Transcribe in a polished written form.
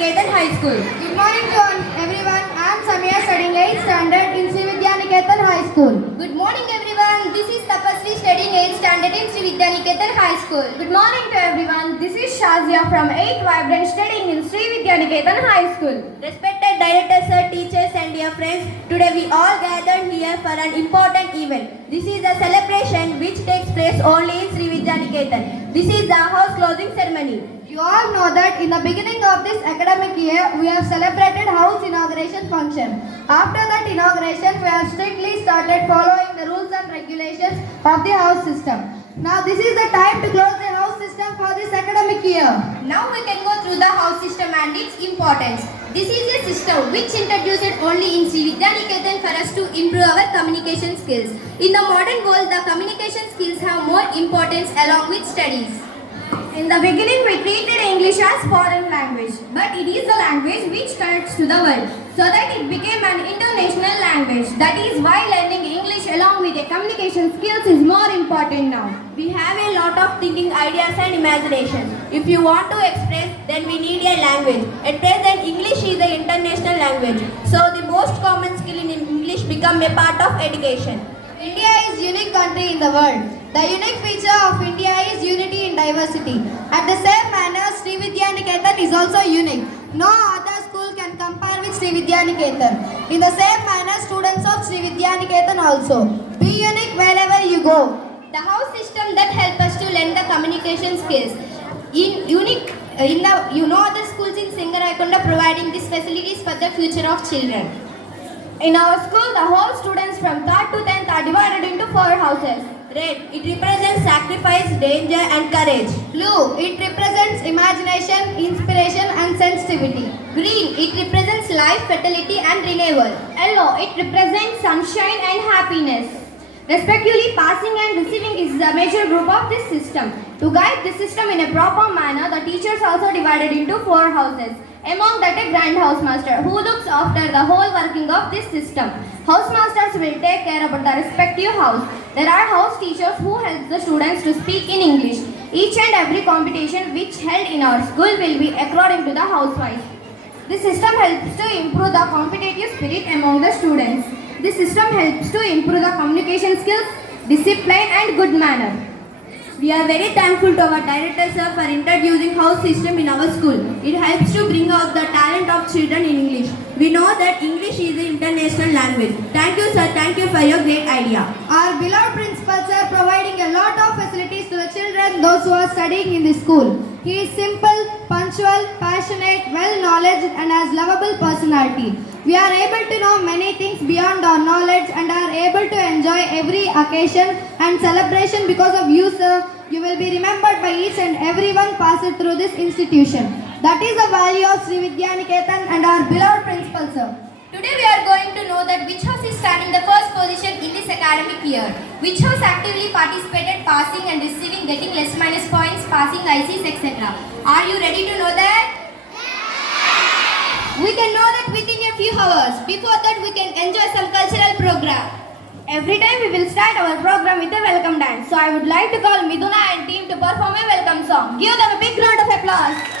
Vidyaniketan High School. Good morning to everyone. I am Samia studying 8th standard in Sri Vidyaniketan High School. Good morning everyone. This is Tapasri studying 8th standard in Sri Vidyaniketan High School. Good morning to everyone. This is Shazia from 8th Vibrant studying in Sri Vidyaniketan High School. Respected directors, sir, teachers and dear friends, today we all gathered here for an important event. This is a celebration which takes place only in Sri Vidyaniketan. This is the house closing ceremony. You all know that in the beginning of this academic year, we have celebrated house inauguration function. After that inauguration, we have strictly started following the rules and regulations of the house system. Now this is the time to close the house system for this academic year. Now we can go through the house system and its importance. This is a system which introduced only in Sri Vidyaniketan for us to improve our communication skills. In the modern world, the communication skills have more importance along with studies. In the beginning, we treated English as foreign language, but it is the language which connects to the world, so that it became an international language. That is why learning English along with the communication skills is more important now. We have a lot of thinking ideas and imagination. If you want to express, then we need a language. At present, English is the international language, so the most common skill in English become a part of education. India is unique country in the world. The unique feature of India is unity in diversity. At the same manner, Sri Vidyaniketan is also unique. No other school can compare with Sri Vidyaniketan. In the same manner, students of Sri Vidyaniketan also. Be unique wherever you go. The house system that help us to learn the communication skills. Other schools in Singarakonda providing these facilities for the future of children. In our school, the whole students from 3rd to 10th are divided into 4 houses. Red, it represents sacrifice, danger and courage. Blue, it represents imagination, inspiration and sensitivity. Green, it represents life, fertility and renewal. Yellow, it represents sunshine and happiness. Respectively, passing and receiving is the major group of this system. To guide this system in a proper manner, the teachers also divided into 4 houses. Among that a grand housemaster who looks after the whole working of this system. Housemasters will take care about the respective house. There are house teachers who help the students to speak in English. Each and every competition which held in our school will be according to the housewise. This system helps to improve the competitive spirit among the students. This system helps to improve the communication skills, discipline and good manner. We are very thankful to our director sir for introducing house system in our school. It helps to bring out the talent of children in English. We know that English is the international language. Thank you sir, thank you for your great idea. Our beloved principals are providing a lot of facilities to the children, those who are studying in the school. He is simple, punctual, passionate, well-knowledged and has lovable personality. We are able to know many things beyond our knowledge and are able to enjoy every occasion and celebration because of you, sir. You will be remembered by each and everyone passed through this institution. That is the value of Sri Vidyaniketan and our beloved principal, sir. Today we are going to know that which house is standing the first position in this academic year. Which house actively participated passing and receiving, getting less minus points, passing ICs, etc. Are you ready to know that? We can know that within a few hours. Before that, we can enjoy some cultural program. Every time we will start our program with a welcome dance. So I would like to call Miduna and team to perform a welcome song. Give them a big round of applause.